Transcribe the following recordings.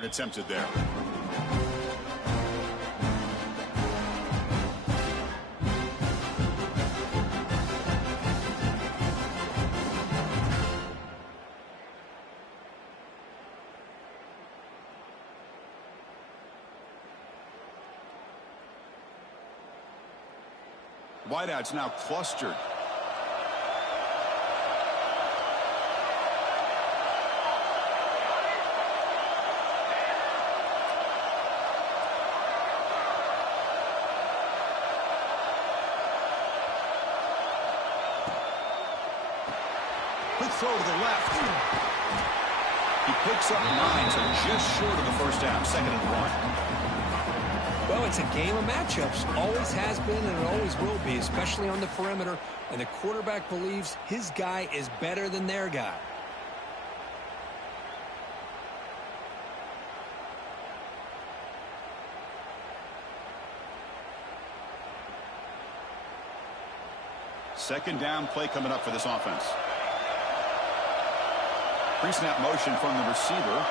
Attempted there. Wideout's now clustered. Quick throw to the left. He picks up 9, so just short of the first half. 2nd and 1. Well, it's a game of matchups. Always has been and it always will be, especially on the perimeter. And the quarterback believes his guy is better than their guy. Second down play coming up for this offense. Pre-snap motion from the receiver.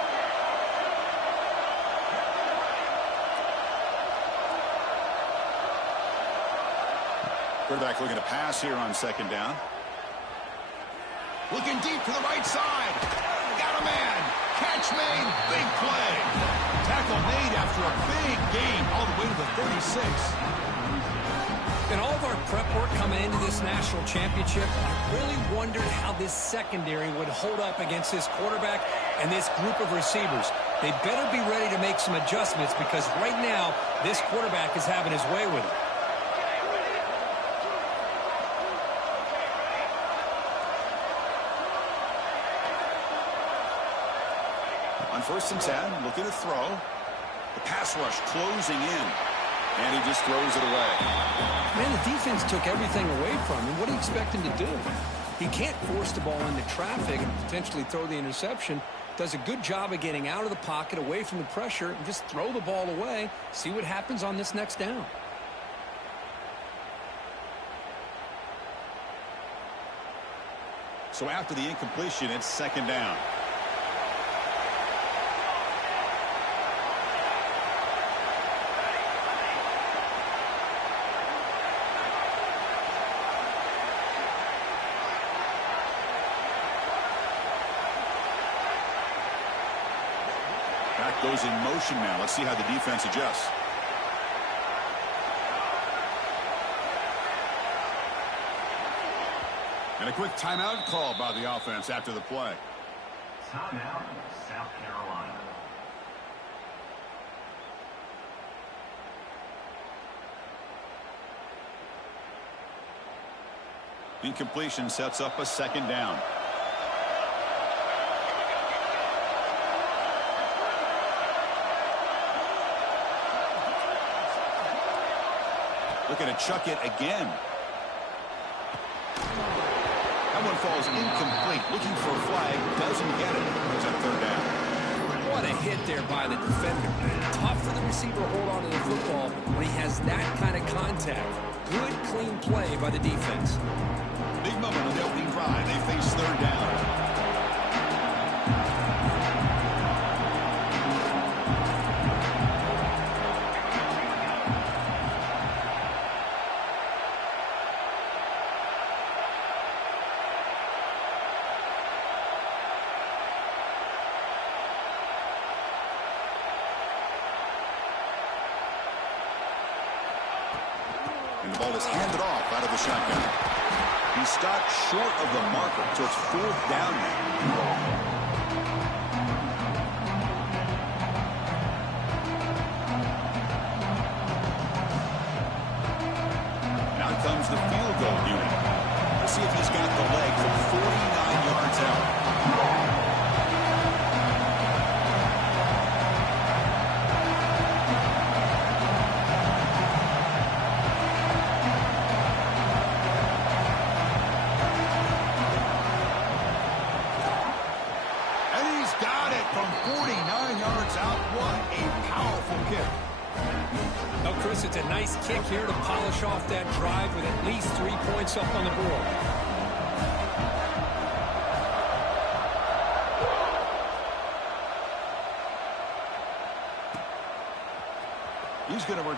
Quarterback looking to pass here on 2nd down. Looking deep to the right side. Got a man. Catch made. Big play. Tackle made after a big gain all the way to the 36. In all of our prep work coming into this national championship, I really wondered how this secondary would hold up against this quarterback and this group of receivers. They better be ready to make some adjustments because right now, this quarterback is having his way with it. On 1st and 10, looking to throw. The pass rush closing in. And he just throws it away. Man, the defense took everything away from him. What do you expect him to do? He can't force the ball into traffic and potentially throw the interception. Does a good job of getting out of the pocket, away from the pressure, and just throw the ball away. See what happens on this next down. So after the incompletion, it's 2nd down. Back goes in motion now. Let's see how the defense adjusts. And a quick timeout call by the offense after the play. Timeout, South Carolina. Incompletion sets up a 2nd down. Looking to chuck it again. That one falls incomplete. Looking for a flag. Doesn't get it. It's a 3rd down. What a hit there by the defender. Tough for the receiver to hold on to the football when he has that kind of contact. Good, clean play by the defense. Big moment on the opening drive. They face 3rd down. And the ball is handed off out of the shotgun. He stopped short of the marker, so it's 4th down now. Now comes the field goal unit. Let's see if he's got the leg from 49 yards out. It's a nice kick here to polish off that drive with at least 3 points up on the board.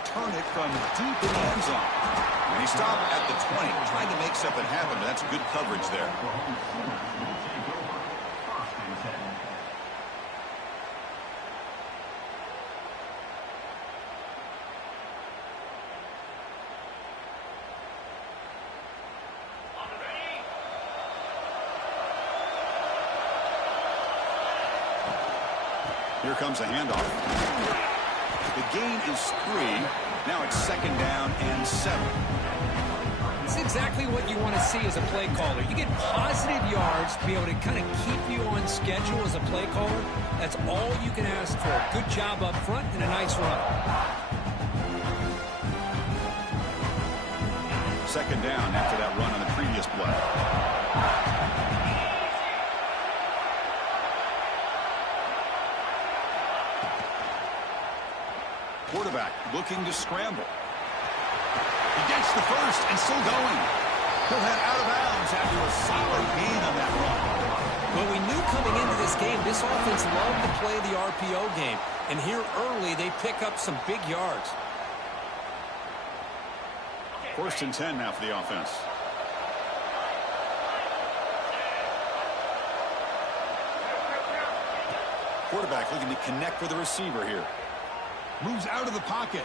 return it from deep in the end zone. And he stopped at the 20, trying to make something happen, but that's good coverage there. Here comes a handoff. The gain is 3. Now it's 2nd down and 7. It's exactly what you want to see as a play caller. You get positive yards to be able to kind of keep you on schedule as a play caller. That's all you can ask for. Good job up front and a nice run. 2nd down after that run on the previous play. Quarterback looking to scramble. He gets the first and still going. He'll head out of bounds after a solid gain on that run. Well, we knew coming into this game, this offense loved to play the RPO game. And here early, they pick up some big yards. 1st and 10 now for the offense. Quarterback looking to connect with the receiver here. Moves out of the pocket.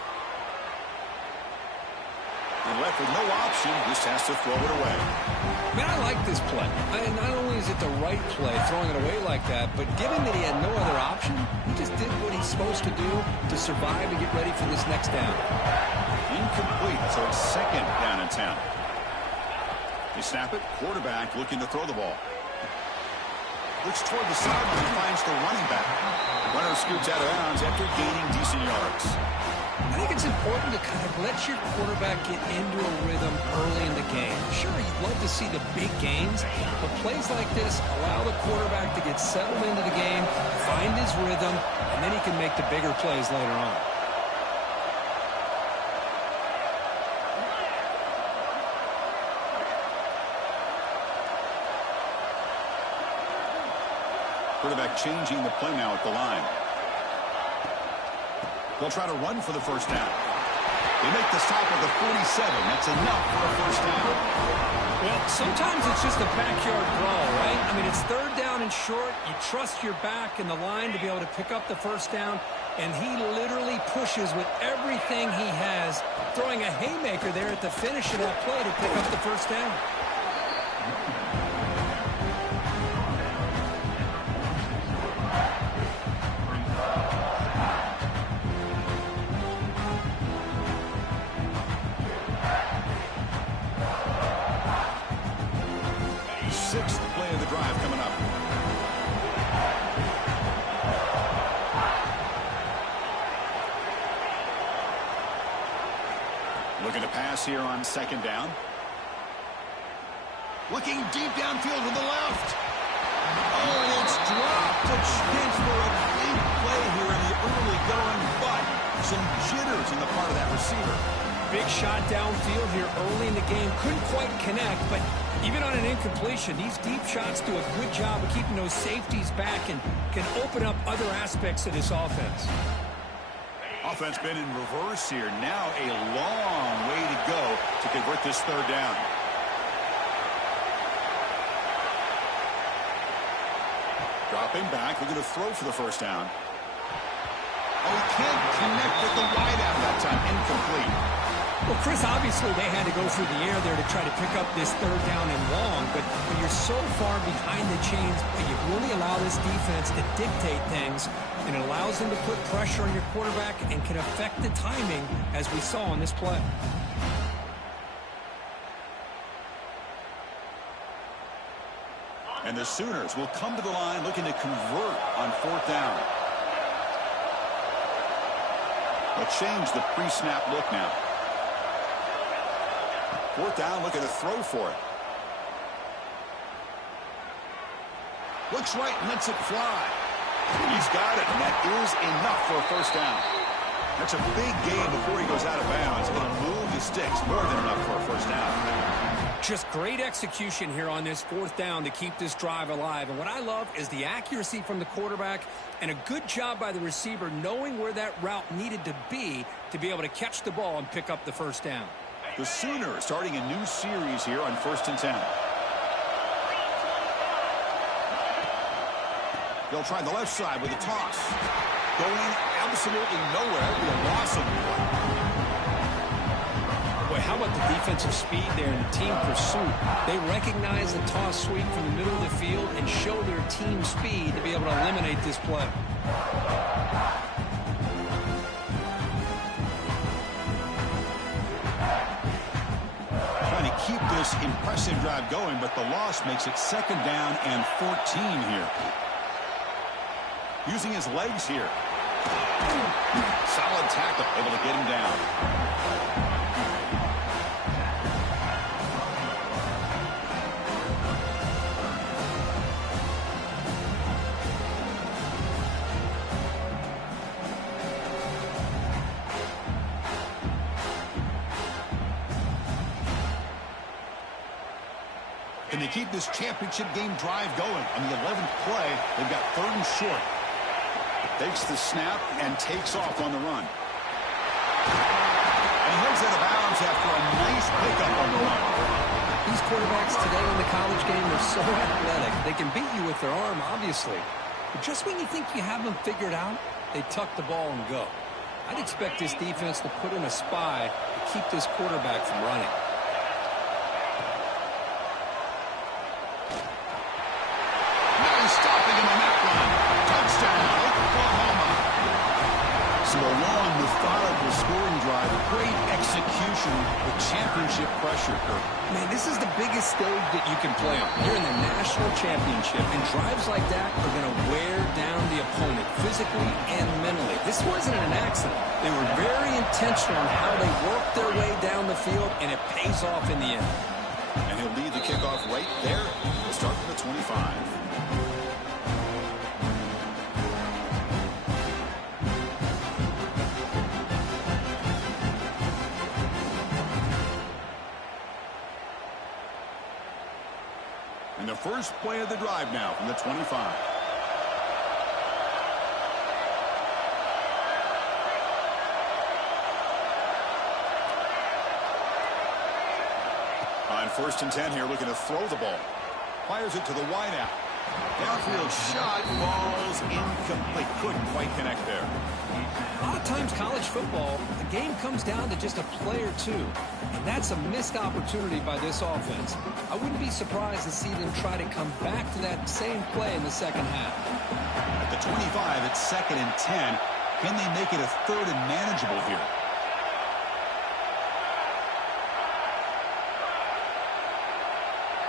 And left with no option, just has to throw it away. Man, I like this play. Not only is it the right play, throwing it away like that, but given that he had no other option, he just did what he's supposed to do to survive and get ready for this next down. Incomplete, so it's 2nd down and 10. They snap it. Quarterback looking to throw the ball. Looks toward the sideline and finds the running back. Runner scoots out of bounds after gaining decent yards. I think it's important to kind of let your quarterback get into a rhythm early in the game. Sure, you'd love to see the big gains, but plays like this allow the quarterback to get settled into the game, find his rhythm, and then he can make the bigger plays later on. Quarterback changing the play now at the line. They'll try to run for the first down. They make the stop at the 47. That's enough for a first down. Well, sometimes it's just a backyard brawl, right? I mean, it's 3rd down and short. You trust your back in the line to be able to pick up the first down, and he literally pushes with everything he has, throwing a haymaker there at the finish of that play to pick up the first down. Looking to pass here on 2nd down. Looking deep downfield with the left. Oh, and it's dropped. A chance for a big play here in the early going, but some jitters on the part of that receiver. Big shot downfield here early in the game. Couldn't quite connect, but even on an incompletion, these deep shots do a good job of keeping those safeties back and can open up other aspects of this offense. Offense been in reverse here. Now a long way to go to convert this 3rd down. Dropping back, looking to throw for the first down. Oh, he can't connect with the wideout that time. Incomplete. Well, Chris, obviously they had to go through the air there to try to pick up this 3rd down and long, but when you're so far behind the chains, you really allow this defense to dictate things, and it allows them to put pressure on your quarterback and can affect the timing, as we saw on this play. And the Sooners will come to the line looking to convert on 4th down. They'll change the pre-snap look now. 4th down, looking to throw for it. Looks right and lets it fly. He's got it, and that is enough for a first down. That's a big gain before he goes out of bounds. It'll move the sticks. More than enough for a first down. Just great execution here on this fourth down to keep this drive alive. And what I love is the accuracy from the quarterback and a good job by the receiver knowing where that route needed to be able to catch the ball and pick up the first down. The Sooners starting a new series here on 1st and 10. They'll try the left side with a toss. Going absolutely nowhere. It'll be a loss of one. Boy, how about the defensive speed there and the team pursuit? They recognize the toss sweep from the middle of the field and show their team speed to be able to eliminate this play. Trying to keep this impressive drive going, but the loss makes it 2nd down and 14 here. Using his legs here. Solid tackle, able to get him down. Can they keep this championship game drive going? On the 11th play, they've got 3rd and short. Takes the snap and takes off on the run. And he's out of bounds after a nice pickup on the run. These quarterbacks today in the college game are so athletic. They can beat you with their arm, obviously. But just when you think you have them figured out, they tuck the ball and go. I'd expect this defense to put in a spy to keep this quarterback from running. Stopping him on that run. Touchdown, Oklahoma. So a long, methodical scoring drive. Great execution with championship pressure, Kirk. Man, this is the biggest stage that you can play on. You're in the national championship, and drives like that are going to wear down the opponent physically and mentally. This wasn't an accident. They were very intentional on how they worked their way down the field, and it pays off in the end. And he'll lead the kickoff right there. We'll start from the 25. And the first play of the drive now from the 25. On 1st and 10 here, looking to throw the ball. Fires it to the wideout. Downfield shot, falls incomplete. Couldn't quite connect there. A lot of times college football, the game comes down to just a play or two. And that's a missed opportunity by this offense. I wouldn't be surprised to see them try to come back to that same play in the second half. At the 25, it's 2nd and 10. Can they make it a 3rd and manageable here?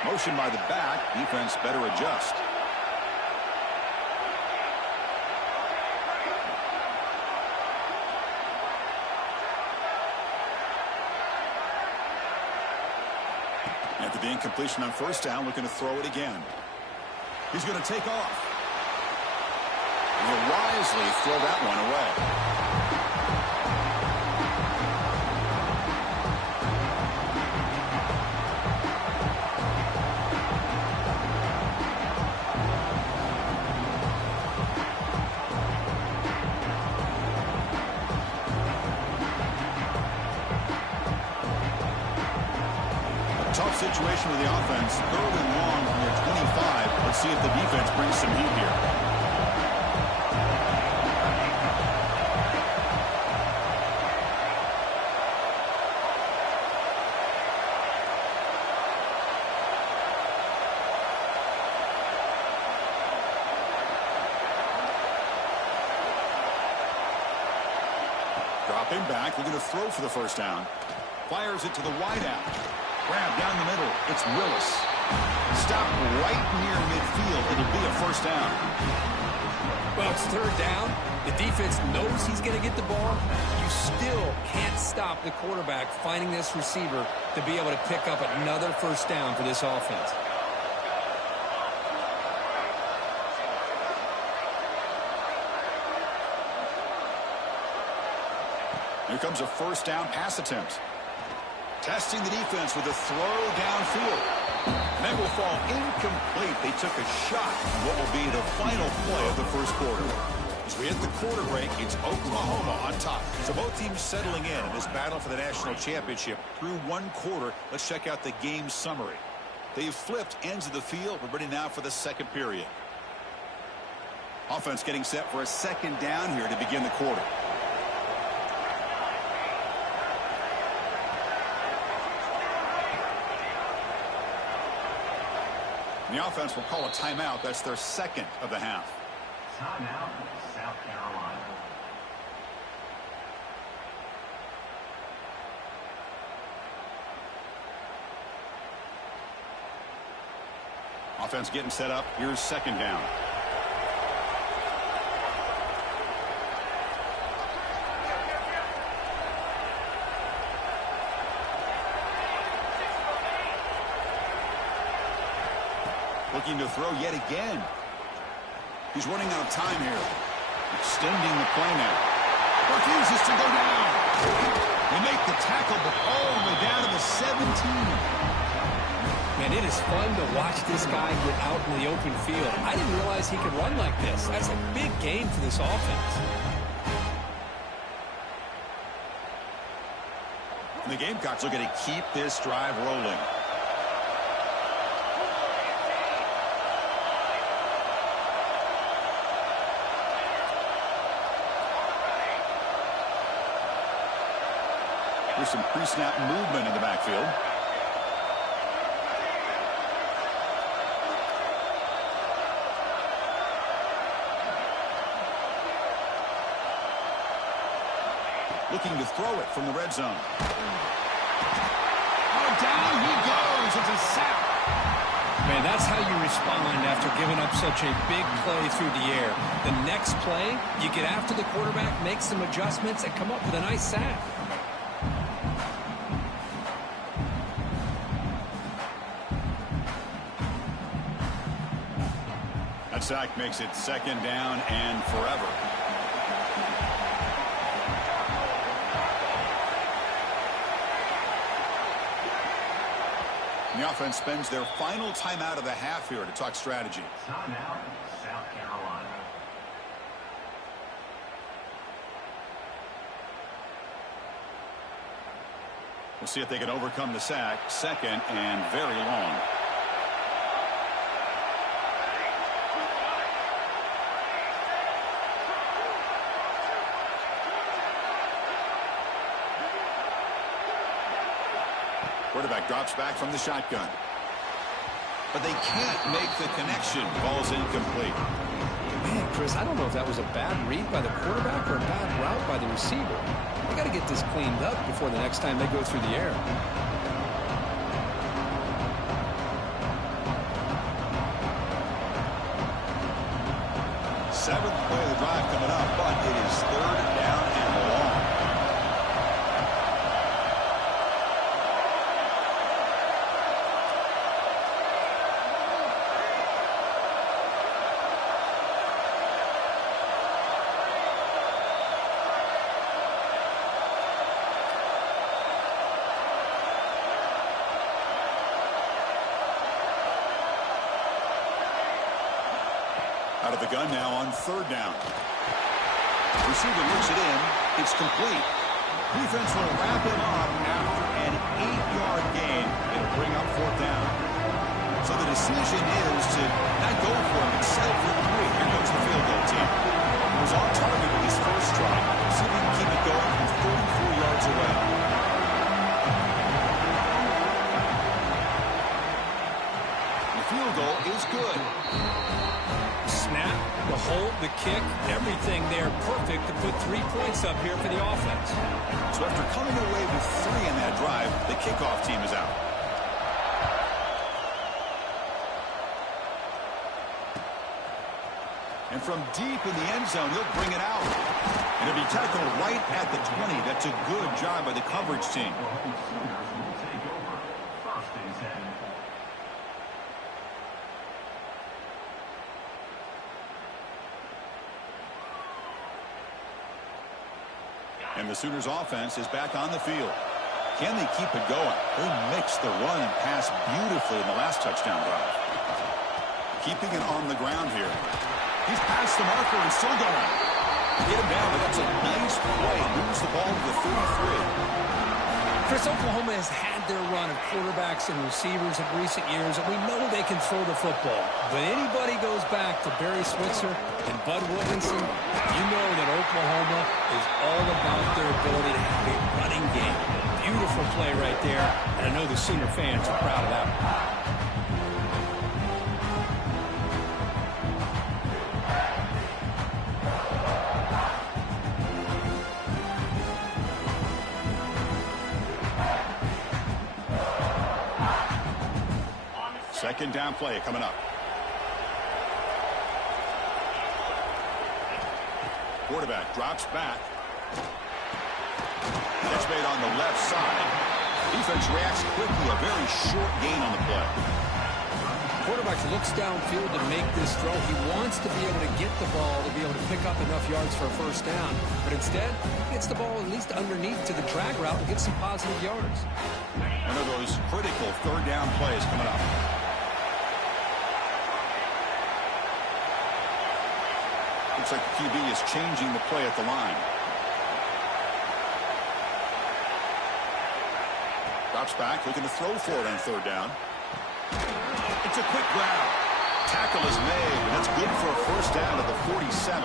Motion by the back. Defense better adjust. After the incompletion on 1st down, looking to throw it again. He's going to take off. And he'll wisely throw that one away. Tough situation with the offense. 3rd and long from their 25. Let's see if the defense brings some heat here. Dropping back, looking to throw for the 1st down. Fires it to the wideout. Grab down the middle. It's Willis. Stop right near midfield. It'll be a 1st down. Well, it's 3rd down. The defense knows he's going to get the ball. You still can't stop the quarterback finding this receiver to be able to pick up another 1st down for this offense. Here comes a 1st down pass attempt. Testing the defense with a throw downfield. And that will fall incomplete. They took a shot on what will be the final play of the first quarter. As we hit the quarter break, it's Oklahoma on top. So both teams settling in this battle for the national championship through one quarter. Let's check out the game summary. They've flipped ends of the field. We're ready now for the second period. Offense getting set for a second down here to begin the quarter. The offense will call a timeout. That's their second of the half. Timeout, South Carolina. Offense getting set up. Here's second down. Looking to throw yet again. He's running out of time here. Extending the play now. Refuses to go down. They make the tackle, but all the way down to the 17. Man, it is fun to watch this guy get out in the open field. I didn't realize he could run like this. That's a big gain for this offense. And the Gamecocks are going to keep this drive rolling. There's some pre-snap movement in the backfield. Looking to throw it from the red zone. Oh, down he goes. It's a sack. Man, that's how you respond after giving up such a big play through the air. The next play, you get after the quarterback, make some adjustments, and come up with a nice sack. That sack makes it second down and forever. The offense spends their final timeout of the half here to talk strategy. Timeout, South Carolina. We'll see if they can overcome the sack. Second and very long. Quarterback drops back from the shotgun. But they can't make the connection. Ball's incomplete. Man, Chris, I don't know if that was a bad read by the quarterback or a bad route by the receiver. They got to get this cleaned up before the next time they go through the air. Seventh play of the drive coming up, but it is third down and long. Out of the gun now on third down. Receiver looks it in. It's complete. Defense will wrap him up after an 8-yard gain. It'll bring up fourth down. So the decision is to not go for him, but settle for 3. Here goes the field goal team. He was on target with his first try. See if he can keep it going from 34 yards away. The field goal is good. Snap, the hold, the kick, everything there perfect to put 3 points up here for the offense. So after coming away with 3 in that drive, the kickoff team is out. And from deep in the end zone, he'll bring it out. And he'll be tackled right at the 20. That's a good job by the coverage team. And the Sooners offense is back on the field. Can they keep it going? They mixed the run and pass beautifully in the last touchdown drive. Keeping it on the ground here. He's past the marker and still going. Get him down, but that's a nice play. Moves the ball to the 33. Chris, Oklahoma has had their run of quarterbacks and receivers in recent years, and we know they can throw the football. But anybody goes back to Barry Switzer and Bud Wilkinson, you know that Oklahoma is all about their ability to have a running game. Beautiful play right there, and I know the Sooner fans are proud of that one. Second down play coming up. Quarterback drops back. Catch made on the left side. Defense reacts quickly. A very short gain on the play. Quarterback looks downfield to make this throw. He wants to be able to get the ball to be able to pick up enough yards for a first down. But instead, he gets the ball at least underneath to the drag route and gets some positive yards. One of those critical third down plays coming up. Looks like the QB is changing the play at the line. Drops back, looking to throw for it on third down. It's a quick grab. Tackle is made, and that's good for a first down to the 47.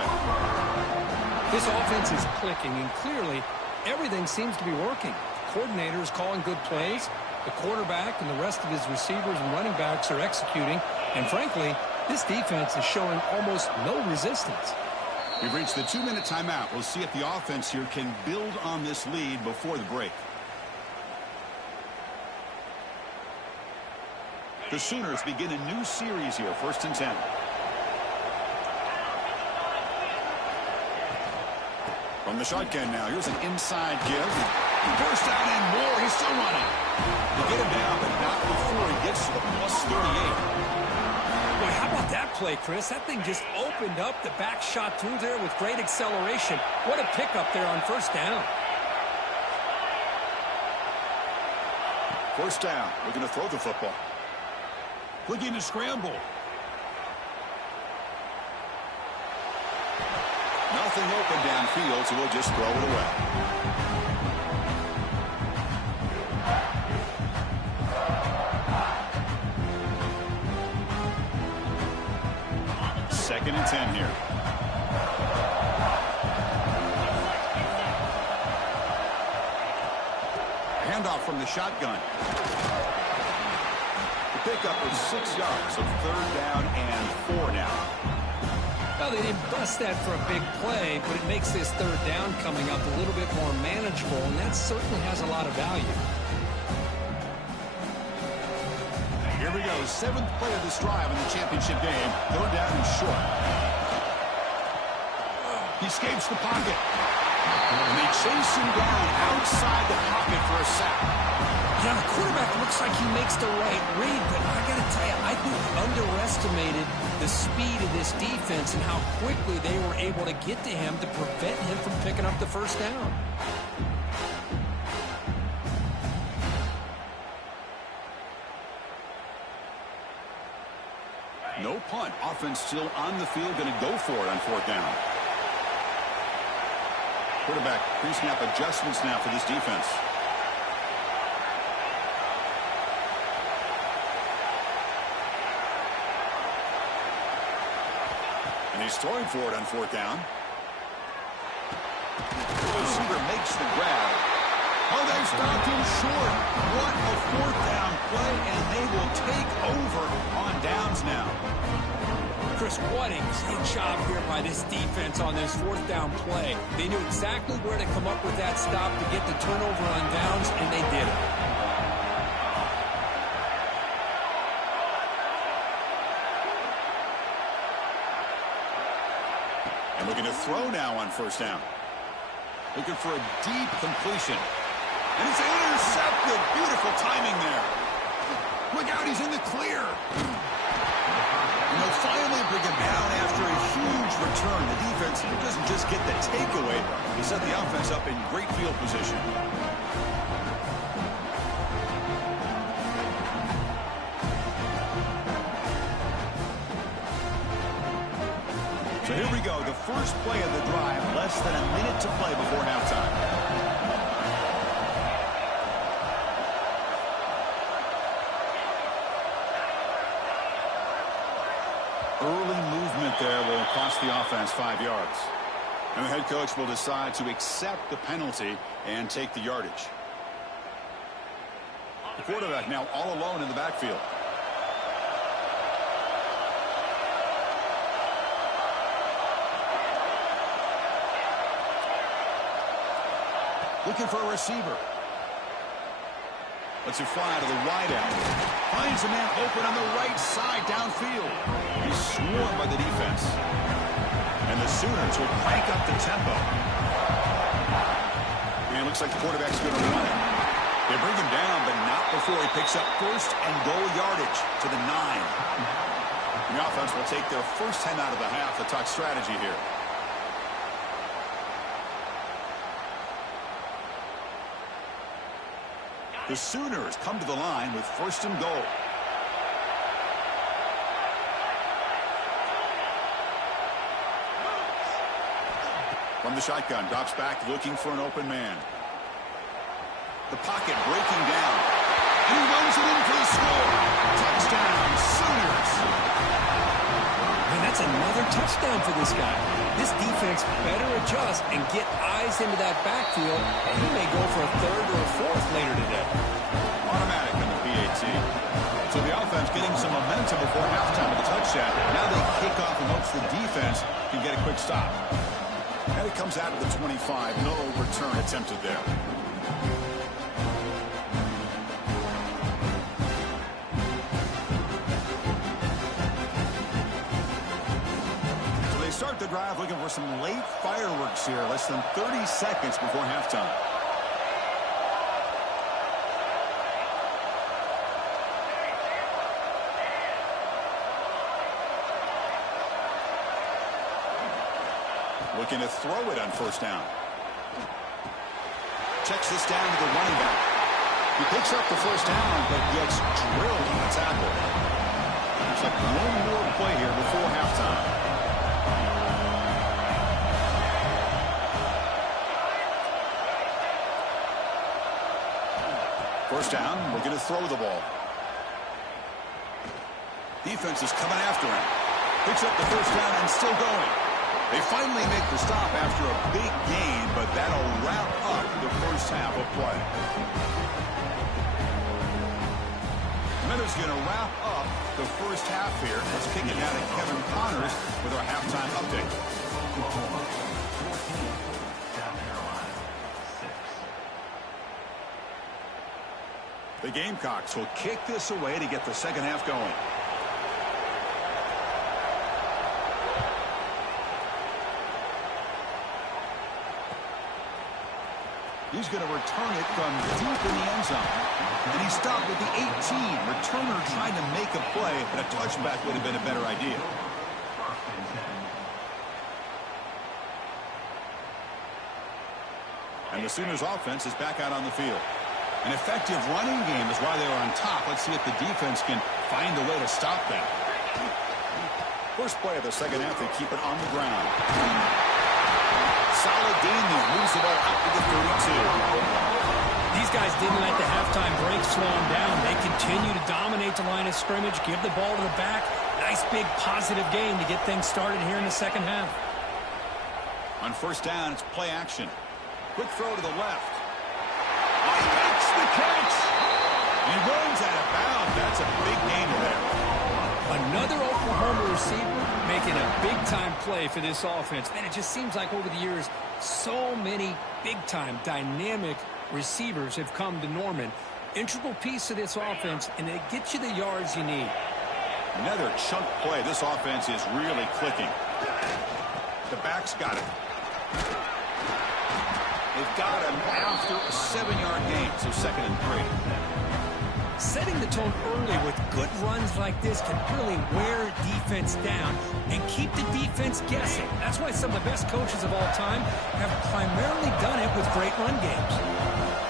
This offense is clicking, and clearly everything seems to be working. The coordinator is calling good plays. The quarterback and the rest of his receivers and running backs are executing. And frankly, this defense is showing almost no resistance. We've reached the 2-minute timeout. We'll see if the offense here can build on this lead before the break. The Sooners begin a new series here, 1st and 10. From the shotgun now, here's an inside give. He burst out and more. He's still running. They get him down, but not before he gets to the plus 38. Boy, how about that play, Chris? That thing just opened up. The back shot through there with great acceleration. What a pickup there on first down. First down. Looking to throw the football. Looking to scramble. Nothing open downfield, so we'll just throw it away. Second and 10 here. Handoff from the shotgun. The pickup was 6 yards, so third down and 4 now. Well, they didn't bust that for a big play, but it makes this third down coming up a little bit more manageable, and that certainly has a lot of value. Here we go, 7th play of this drive in the championship game. Third down and short. He escapes the pocket. And they chase him down outside the pocket for a sack. Yeah, the quarterback looks like he makes the right read, but I got to tell you, I think he underestimated the speed of this defense and how quickly they were able to get to him to prevent him from picking up the first down. No punt. Offense still on the field, going to go for it on fourth down. Quarterback pre-snap adjustments now for this defense. And he's throwing for it on fourth down. The receiver makes the grab. Oh, they stopped him short. What a fourth down play, and they will take over on downs now. Chris, what a great job here by this defense on this fourth down play. They knew exactly where to come up with that stop to get the turnover on downs, and they did it. And looking to throw now on first down. Looking for a deep completion. And it's intercepted. Beautiful timing there. Look out, he's in the clear. And they'll finally bring him down after a huge return. The defense doesn't just get the takeaway. They set the offense up in great field position. So here we go, the first play of the drive, less than a minute to play before halftime. Early movement there will cost the offense 5 yards. And the head coach will decide to accept the penalty and take the yardage. The quarterback now all alone in the backfield. Looking for a receiver. Lets it fly to the wide out. Finds a man open on the right side downfield. He's swarmed by the defense. And the Sooners will crank up the tempo. And it looks like the quarterback's going to run it. They bring him down, but not before he picks up first and goal yardage to the 9. The offense will take their first 10 out of the half. The talk strategy here. The Sooners come to the line with first and goal. From the shotgun, drops back looking for an open man. The pocket breaking down. And he runs it in for the score. Touchdown, Sooners. And that's another touchdown for this guy. This defense better adjust and get eyes into that backfield, and he may go for a third or a fourth later today. Automatic on the PAT. So the offense getting some momentum before halftime with the touchdown. Now they kick off and hopes the defense can get a quick stop. And it comes out of the 25. No return attempted there. Start the drive looking for some late fireworks here. Less than 30 seconds before halftime. Looking to throw it on first down. Checks this down to the running back. He picks up the first down, but gets drilled on the tackle. Looks like one more play here before halftime. First down, we're going to throw the ball. Defense is coming after him. Picks up the first down and still going. They finally make the stop after a big gain, but that'll wrap up the first half of play. Minutes going to wrap up the first half here. Let's kick it down to Kevin Connors with our halftime update. The Gamecocks will kick this away to get the second half going. He's going to return it from deep in the end zone. And he stopped with the 18. Returner trying to make a play, but a touchback would have been a better idea. And the Sooners offense is back out on the field. An effective running game is why they were on top. Let's see if the defense can find a way to stop them. First play of the second half, they keep it on the ground. Solid gain there. Moves the ball up to the 32. These guys didn't let the halftime break slow them down. They continue to dominate the line of scrimmage, give the ball to the back. Nice big positive gain to get things started here in the second half. On first down, it's play action. Quick throw to the left. He makes the catch. He runs out of bounds. That's a big gain there. Another Oklahoma receiver making a big-time play for this offense. Man, it just seems like over the years, so many big-time, dynamic receivers have come to Norman. Integral piece of this offense, and it gets you the yards you need. Another chunk play. This offense is really clicking. The back's got it. They've got him after a 7-yard gain, so 2nd and 3. Setting the tone early with good runs like this can really wear defense down and keep the defense guessing. That's why some of the best coaches of all time have primarily done it with great run games.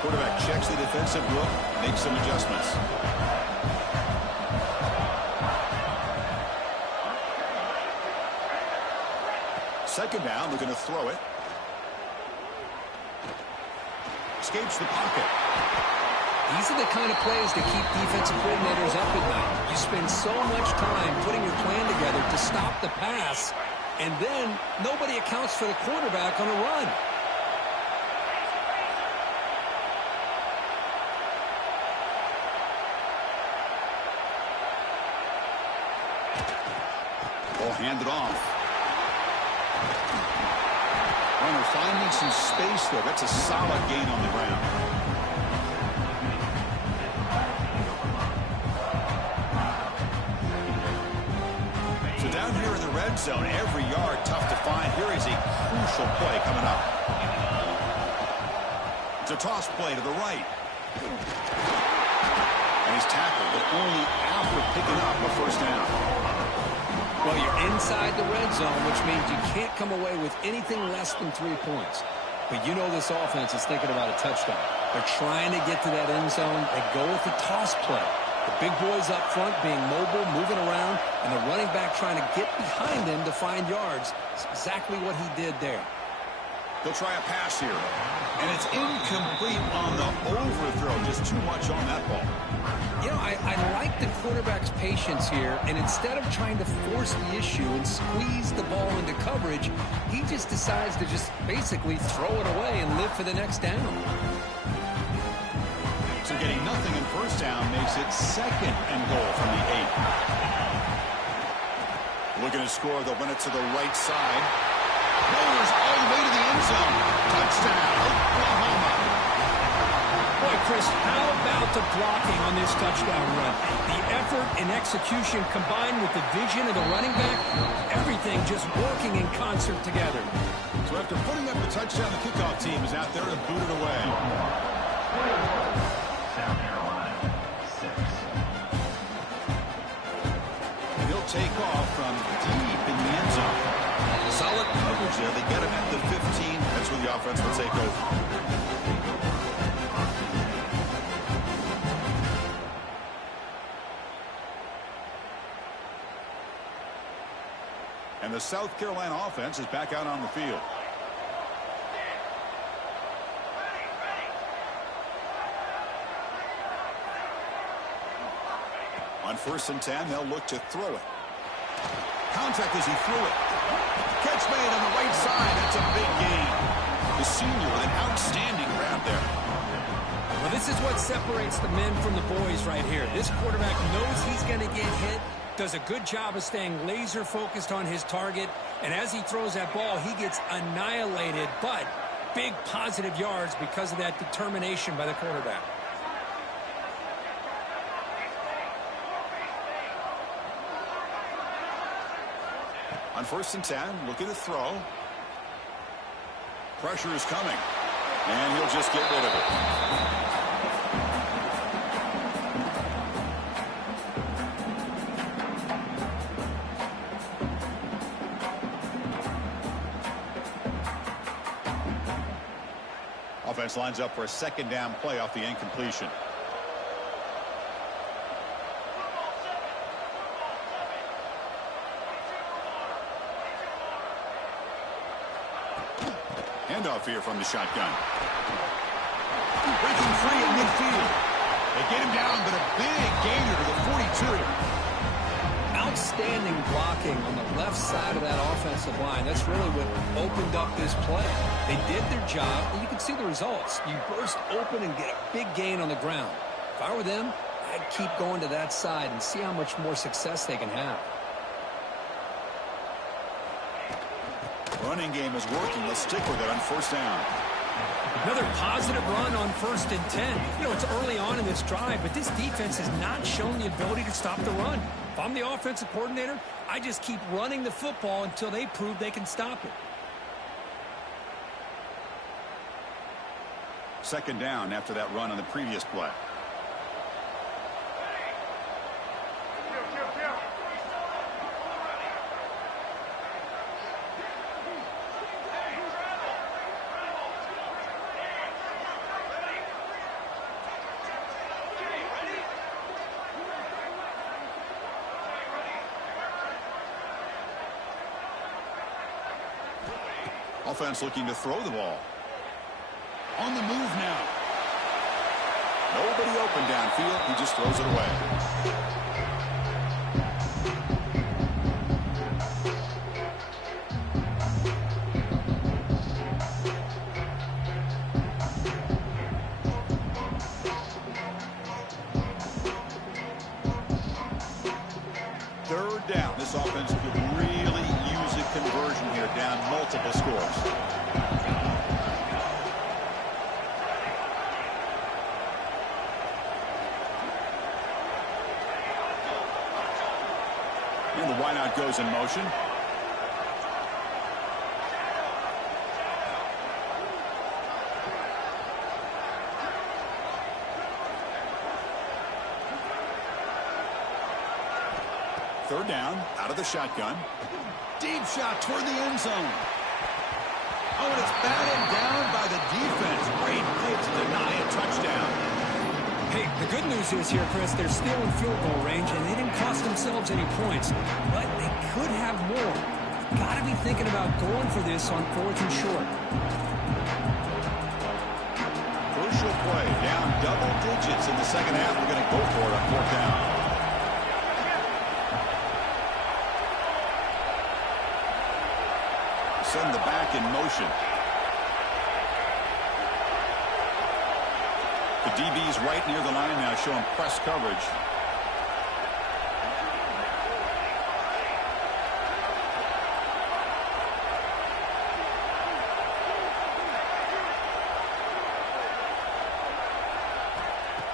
Quarterback checks the defensive look, makes some adjustments. second down, looking to throw it. Escapes the pocket. These are the kind of plays that keep defensive coordinators up at night. You spend so much time putting your plan together to stop the pass, and then nobody accounts for the quarterback on a run. Ball handed off. Runner finding some space there. That's a solid gain on the ground. So down here in the red zone, every yard tough to find. Here is a crucial play coming up. It's a toss play to the right. And he's tackled, but only after picking up a first down. Well, you're inside the red zone, which means you can't come away with anything less than 3 points. But you know this offense is thinking about a touchdown. They're trying to get to that end zone. They go with the toss play. The big boys up front being mobile, moving around, and the running back trying to get behind him to find yards. It's exactly what he did there. They'll try a pass here. And it's incomplete on the overthrow. Just too much on that ball. You know, I like the quarterback's patience here, and instead of trying to force the issue and squeeze the ball into coverage, he just decides to just basically throw it away and live for the next down. So getting nothing in first down makes it second and goal from the 8. Looking to score, they'll run it to the right side. Rollers all the way to the end zone. Touchdown, Oklahoma. Boy, Chris, how about the blocking on this touchdown run? The effort and execution combined with the vision of the running back, everything just working in concert together. So after putting up the touchdown, the kickoff team is out there to boot it away. South Carolina, 6. And he'll take off from deep in the end zone. Solid coverage there. They get him at the 15. That's where the offense will take over. And the South Carolina offense is back out on the field. On 1st and 10, they'll look to throw it. Contact as he threw it. Catch made on the right side. That's a big gain. The senior with an outstanding grab there. Well, this is what separates the men from the boys right here. This quarterback knows he's going to get hit, does a good job of staying laser focused on his target, and as he throws that ball, he gets annihilated, but big positive yards because of that determination by the quarterback. On 1st and 10, looking to throw. Pressure is coming, and he'll just get rid of it. Offense lines up for a second down play off the incompletion. Handoff here from the shotgun. Breaking free at midfield. They get him down, but a big gainer to the 42. Outstanding blocking on the left side of that offensive line. That's really what opened up this play. They did their job, and you can see the results. You burst open and get a big gain on the ground. If I were them, I'd keep going to that side and see how much more success they can have. Running game is working. Let's stick with it on 1st down. Another positive run on 1st and 10. You know, it's early on in this drive, but this defense has not shown the ability to stop the run. If I'm the offensive coordinator, I just keep running the football until they prove they can stop it. Second down after that run on the previous play. Offense looking to throw the ball. On the move now. Nobody open downfield. He just throws it away. Third down. This offense could really use a conversion here, down multiple scores. And the wideout goes in motion. Third down, out of the shotgun. Deep shot toward the end zone. Oh, and it's batted down by the defense. Great play to deny a touchdown. Hey, the good news is here, Chris, they're still in field goal range, and they didn't cost themselves any points. But they could have more. Got to be thinking about going for this on 4th and short. Crucial play, down double digits in the second half. We're going to go for it on 4th down. Send the back in motion. The DB's right near the line now, showing press coverage.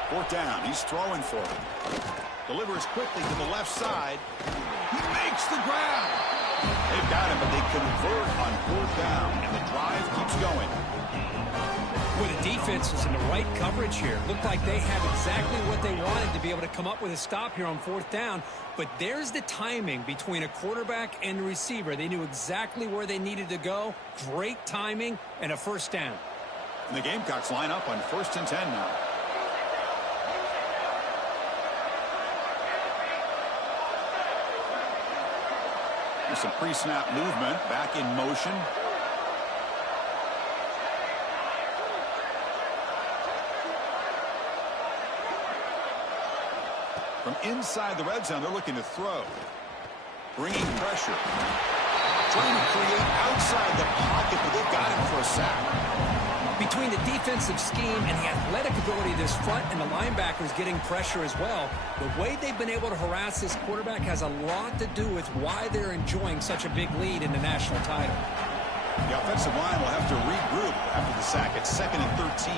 Fourth down. He's throwing for it. Delivers quickly to the left side. He makes the grab. They've got him, but they convert on 4th down, and the drive keeps going. Well, the defense is in the right coverage here. Looked like they have exactly what they wanted to be able to come up with a stop here on 4th down. But there's the timing between a quarterback and the receiver. They knew exactly where they needed to go. Great timing and a first down. And the Gamecocks line up on 1st and 10 now. There's some pre-snap movement, back in motion. From inside the red zone, they're looking to throw. Bringing pressure. Trying to create outside the pocket, but they've got him for a sack. Between the defensive scheme and the athletic ability of this front and the linebackers getting pressure as well, the way they've been able to harass this quarterback has a lot to do with why they're enjoying such a big lead in the national title. The offensive line will have to regroup after the sack at 2nd and 13.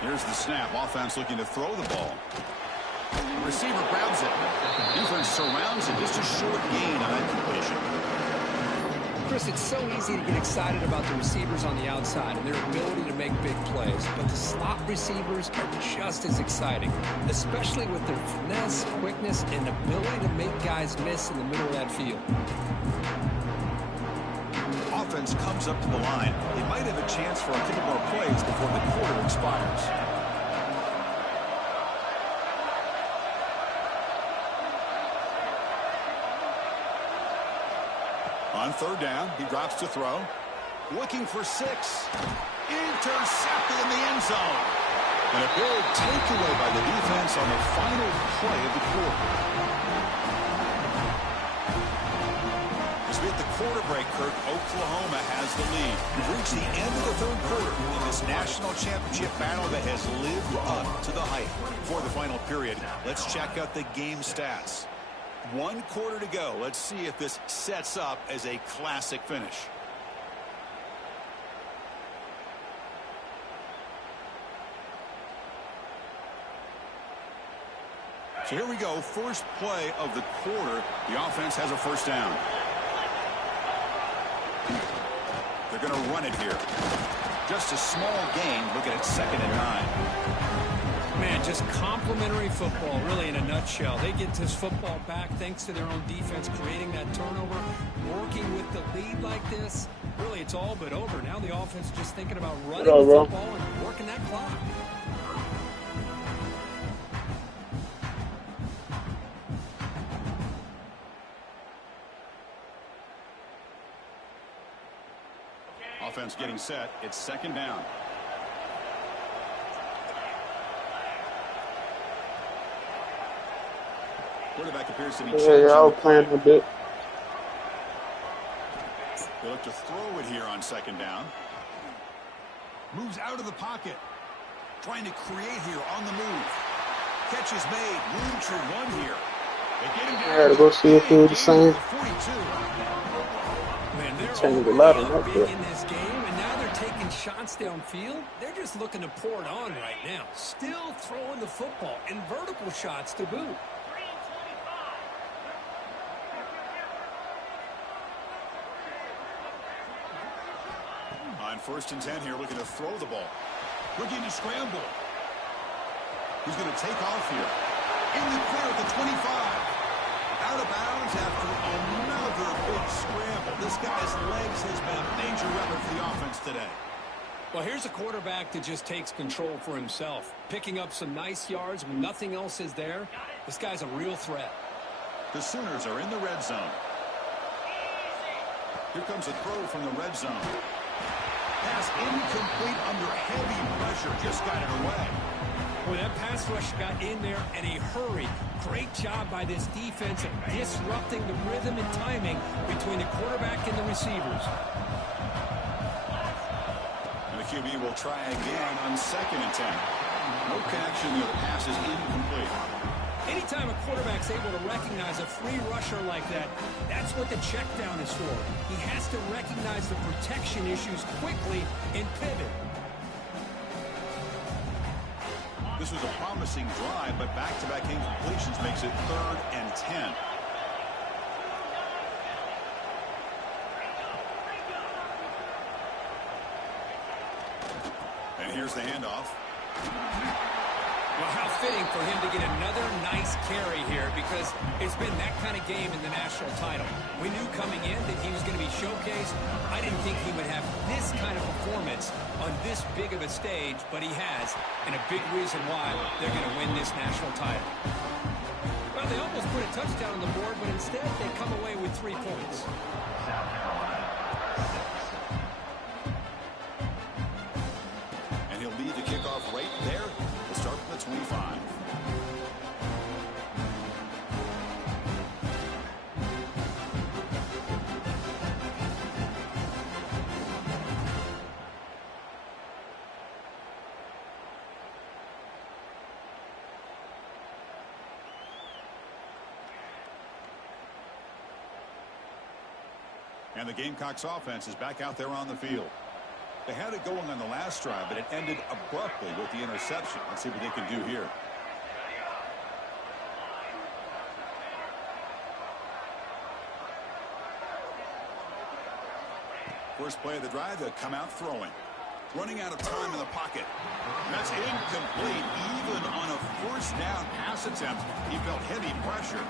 Here's the snap. Offense looking to throw the ball. The receiver grabs it. Defense surrounds it. Just a short gain on that completion. Chris, it's so easy to get excited about the receivers on the outside and their ability to make big plays. But the slot receivers are just as exciting, especially with their finesse, quickness, and ability to make guys miss in the middle of that field. Offense comes up to the line. They might have a chance for a couple more plays before the quarter expires. On 3rd down, he drops to throw. Looking for 6. Intercepted in the end zone. And a big takeaway by the defense on the final play of the quarter. As we hit the quarter break, Kirk, Oklahoma has the lead. We've reached the end of the 3rd quarter in this national championship battle that has lived up to the hype. For the final period, let's check out the game stats. 1 quarter to go. Let's see if this sets up as a classic finish. So here we go. First play of the quarter. The offense has a first down. They're going to run it here. Just a small gain. Looking at 2nd and 9. Man, just complimentary football, really, in a nutshell. They get this football back thanks to their own defense, creating that turnover, working with the lead like this. Really, it's all but over. Now the offense is just thinking about running the football and working that clock. Offense getting set. It's second down. Quarterback appears to be changing. I was playing a bit. They look to throw it here on second down. Moves out of the pocket. Trying to create here on the move. Catch is made. Room to run here. They get him down. I had to go see if it was the same. Man, they're Changed a lot on that big bit. in this game, and now they're taking shots downfield. They're just looking to pour it on right now. Still throwing the football and vertical shots to boot. On first and 10 here, looking to throw the ball. Looking to scramble. He's going to take off here. In the clear at the 25. Out of bounds after another big scramble. This guy's legs has been a major weapon for the offense today. Well, here's a quarterback that just takes control for himself. Picking up some nice yards when nothing else is there. This guy's a real threat. The Sooners are in the red zone. Here comes a throw from the red zone. Pass incomplete under heavy pressure. Just got it away. Boy, that pass rush got in there in a hurry. Great job by this defense of disrupting the rhythm and timing between the quarterback and the receivers. And the QB will try again on second and 10. No connection there. The pass is incomplete. Anytime a quarterback's able to recognize a free rusher like that, that's what the check down is for. He has to recognize the protection issues quickly and pivot. This was a promising drive, but back-to-back incompletions makes it 3rd and 10. And here's the handoff. Well, how fitting for him to get another nice carry here, because it's been that kind of game in the national title. We knew coming in that he was going to be showcased. I didn't think he would have this kind of performance on this big of a stage, but he has, and a big reason why they're going to win this national title. Well, they almost put a touchdown on the board, but instead they come away with 3 points. South Carolina, 6. And he'll lead the kickoff right there. We'll start from the 25. And the Gamecocks offense is back out there on the field. They had it going on the last drive, but it ended abruptly with the interception. Let's see what they can do here. First play of the drive, they'll come out throwing. Running out of time in the pocket. That's incomplete. Even on a first down pass attempt, he felt heavy pressure.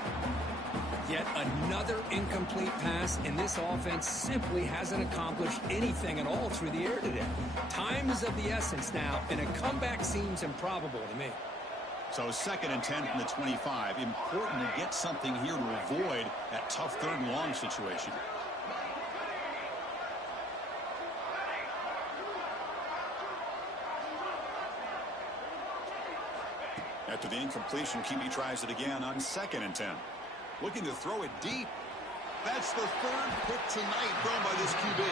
Yet another incomplete pass, and this offense simply hasn't accomplished anything at all through the air today. Time is of the essence now, and a comeback seems improbable to me. So 2nd and 10 from the 25. Important to get something here to avoid that tough 3rd and long situation. After the incompletion, QB tries it again on 2nd and 10. Looking to throw it deep. That's the 3rd pick tonight thrown by this QB.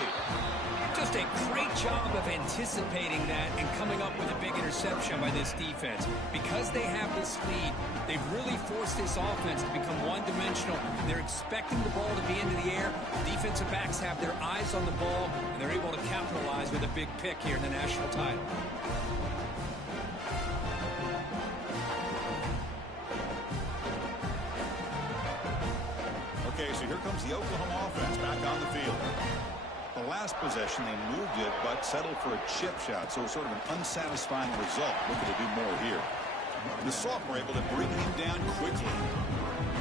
Just a great job of anticipating that and coming up with a big interception by this defense. Because they have this lead, they've really forced this offense to become one-dimensional. They're expecting the ball to be into the air. Defensive backs have their eyes on the ball, and they're able to capitalize with a big pick here in the national title. Okay, so here comes the Oklahoma offense back on the field. The last possession, they moved it, but settled for a chip shot, so sort of an unsatisfying result. Looking to do more here. The Soft were able to bring him down quickly.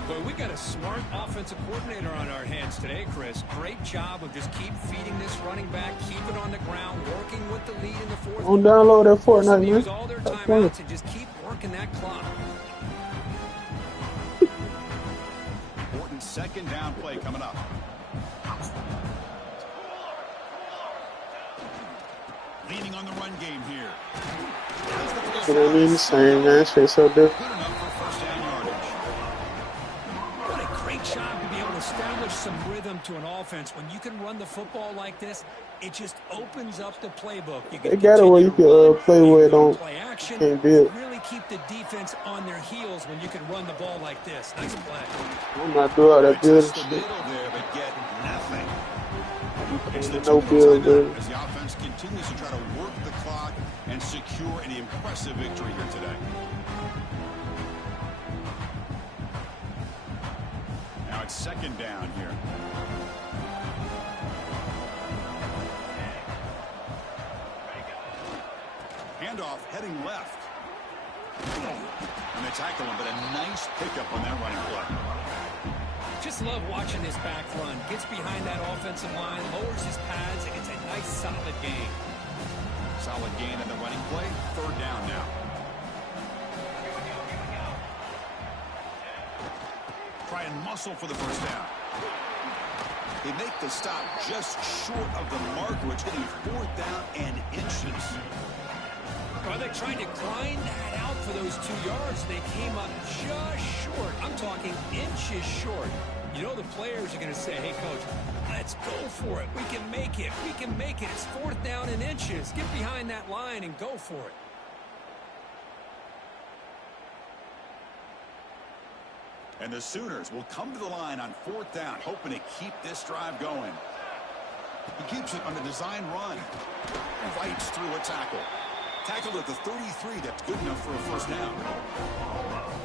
Boy, we got a smart offensive coordinator on our hands today, Chris. Great job of just keep feeding this running back, keep it on the ground, working with the lead in the fourth. Don't download that Fortnite, Use man. all their That's funny. timeouts and just keep working that clock. Important second down play coming up. Leaning on the run game here. But I mean the same, man. Shit's so different. Good enough for first down yardage. What a great job to be able to establish some rhythm to an offense. When you can run the football like this, it just opens up the playbook. You can They got it where you can play where it don't play action, can't build. really keep the defense on their heels when you can run the ball like this. Nice play. I'm not doing all that building The shit. middle there, but get nothing. It's the No build, two-minute man. as the offense continues to try to work the clock and secure an impressive victory here today. Now it's second down here. Handoff heading left. And they tackle him, but a nice pickup on that running play. Just love watching this back run. Gets behind that offensive line, lowers his pads, and it's a nice solid gain. Solid gain in the running play. Third down now. Try and muscle for the first down. They make the stop just short of the marker. It's getting fourth down and inches. Well, they tried to grind that out for those 2 yards. They came up just short. I'm talking inches short. You know the players are going to say, hey, Coach, let's go for it. We can make it. We can make it. It's fourth down and inches. Get behind that line and go for it. And the Sooners will come to the line on fourth down, hoping to keep this drive going. He keeps it on the design run. Fights through a tackle. Tackled at the 33. That's good enough for a first down.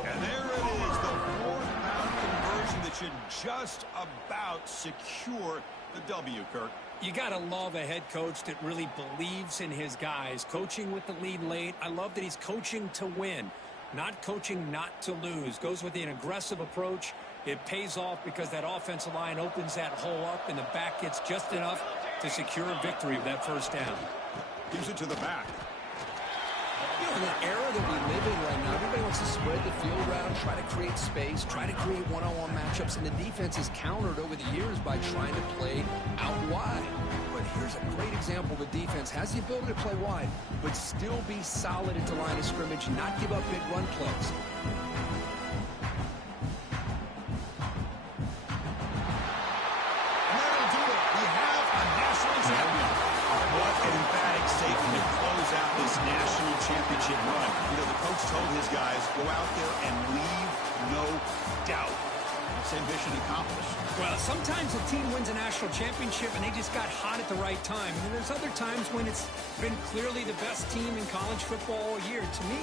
And there it is, the fourth down conversion that should just about secure the W, Kirk. You got to love a head coach that really believes in his guys. Coaching with the lead late. I love that he's coaching to win, not coaching not to lose. Goes with an aggressive approach. It pays off because that offensive line opens that hole up and the back gets just enough to secure a victory with that first down. Gives it to the back. You know, in the era that we live in right now, everybody wants to spread the field around, try to create space, try to create one-on-one matchups, and the defense is countered over the years by trying to play out wide. But here's a great example. The defense has the ability to play wide, but still be solid at the line of scrimmage, not give up big run plays. And that'll do it. We have a national champion. What an emphatic statement to close out this national championship run. You know, the coach told his guys, go out there and leave no doubt. That's ambition accomplished. Well, sometimes a team wins a national championship and they just got hot at the right time. And then there's other times when it's been clearly the best team in college football all year. To me,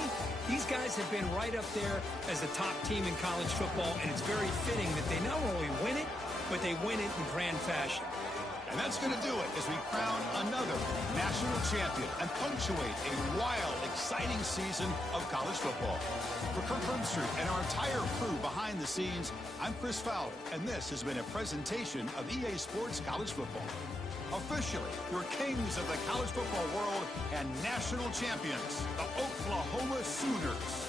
these guys have been right up there as the top team in college football, and it's very fitting that they not only win it, but they win it in grand fashion. And that's going to do it as we crown another national champion and punctuate a wild, exciting season of college football. For Kirk Herbstreit and our entire crew behind the scenes, I'm Chris Fowler, and this has been a presentation of EA Sports College Football. Officially, your kings of the college football world and national champions, the Oklahoma Sooners.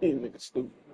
These niggas stupid.